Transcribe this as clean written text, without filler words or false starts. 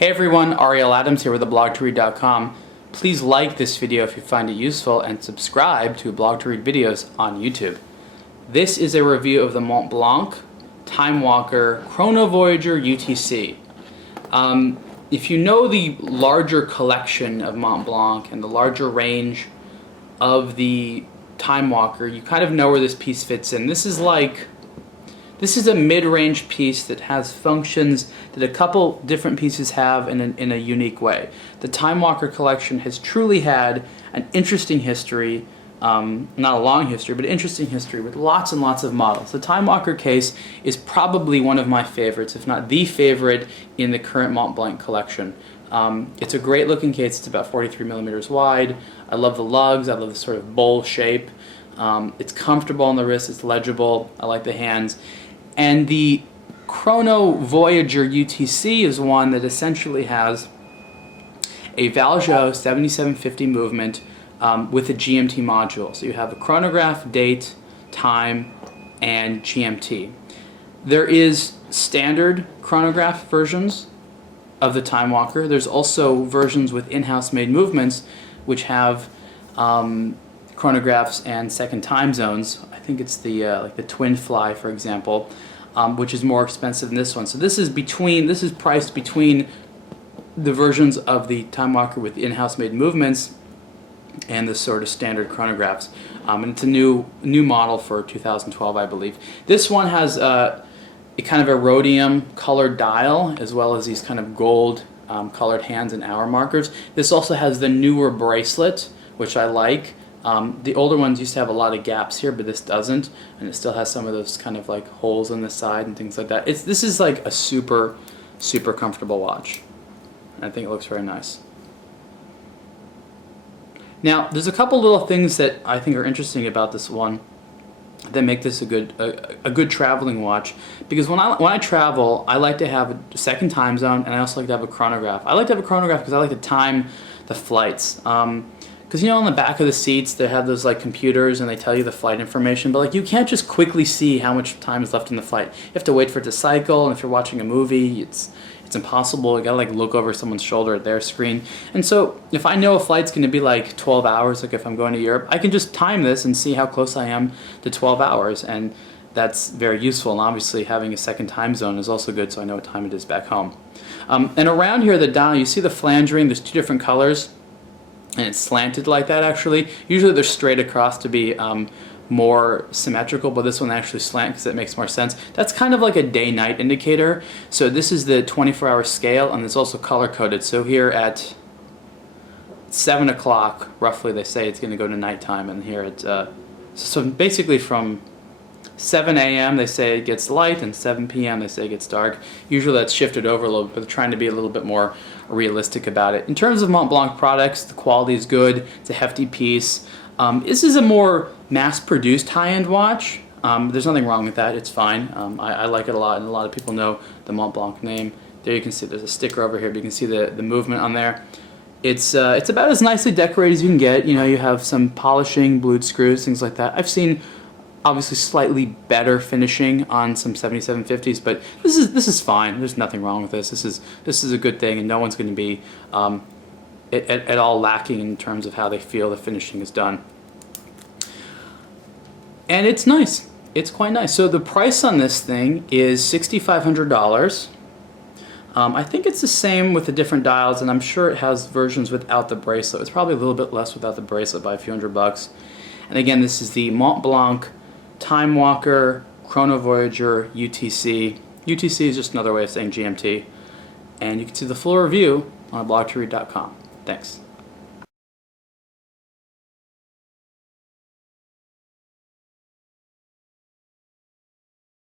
Hey everyone, Ariel Adams here with blog2read.com. Please like this video if you find it useful and subscribe to Blog to Read videos on YouTube. This is a review of the Montblanc Timewalker Chronovoyager UTC. If you know the larger collection of Montblanc and the larger range of the Timewalker, you kind of know where this piece fits in. This is a mid-range piece that has functions that a couple different pieces have in a unique way. The Timewalker collection has truly had an interesting history, not a long history, but an interesting history with lots and lots of models. The Timewalker case is probably one of my favorites, if not the favorite, in the current Montblanc collection. It's a great looking case. It's about 43 millimeters wide. I love the lugs. I love the sort of bowl shape. It's comfortable on the wrist. It's legible. I like the hands. And the Chronovoyager UTC is one that essentially has a Valjoux 7750 movement with a GMT module. So you have a chronograph, date, time, and GMT. There is standard chronograph versions of the Timewalker. There's also versions with in-house made movements which have chronographs and second time zones. I think it's the like the Twin Fly, for example, which is more expensive than this one. So this is priced between the versions of the Timewalker with in-house made movements and the sort of standard chronographs. And it's a new model for 2012, I believe. This one has a kind of a rhodium colored dial, as well as these kind of gold colored hands and hour markers. This also has the newer bracelet, which I like. The older ones used to have a lot of gaps here, but this doesn't, and it still has some of those kind of like holes on the side and things like that. This is like a super comfortable watch, and I think it looks very nice. Now, there's a couple little things that I think are interesting about this one that make this a good traveling watch, because when I travel, I like to have a second time zone, and I also like to have a chronograph. I like to have a chronograph because I like to time the flights. Because, you know, on the back of the seats they have those like computers and they tell you the flight information, but like you can't just quickly see how much time is left in the flight. You have to wait for it to cycle, and if you're watching a movie, it's impossible. You gotta like look over someone's shoulder at their screen. And so if I know a flight's gonna be like 12 hours, like if I'm going to Europe, I can just time this and see how close I am to 12 hours, and that's very useful. And obviously having a second time zone is also good, so I know what time it is back home. And around here, the dial, you see the flangering, there's two different colors. And it's slanted like that, actually. Usually they're straight across to be more symmetrical, but this one actually slant because it makes more sense. That's kind of like a day-night indicator. So this is the 24-hour scale, and it's also color-coded. So here at 7 o'clock, roughly, they say it's going to go to nighttime, and here at so basically from 7 a.m. they say it gets light, and 7 p.m. they say it gets dark. Usually that's shifted over a little bit, but they're trying to be a little bit more realistic about it. In terms of Montblanc products, the quality is good. It's a hefty piece. This is a more mass-produced high-end watch. There's nothing wrong with that. It's fine. I like it a lot, and a lot of people know the Montblanc name. There you can see there's a sticker over here, but you can see the movement on there. It's about as nicely decorated as you can get. You know, you have some polishing, blued screws, things like that. I've seen obviously slightly better finishing on some 7750s, but this is fine. There's nothing wrong with this. This is a good thing, and no one's going to be at all lacking in terms of how they feel the finishing is done. And it's nice. It's quite nice. So the price on this thing is $6,500. I think it's the same with the different dials, and I'm sure it has versions without the bracelet. It's probably a little bit less without the bracelet by a few $100. And again, this is the Montblanc Timewalker Chronovoyager UTC. UTC is just another way of saying GMT. And you can see the full review on blog2read.com. Thanks.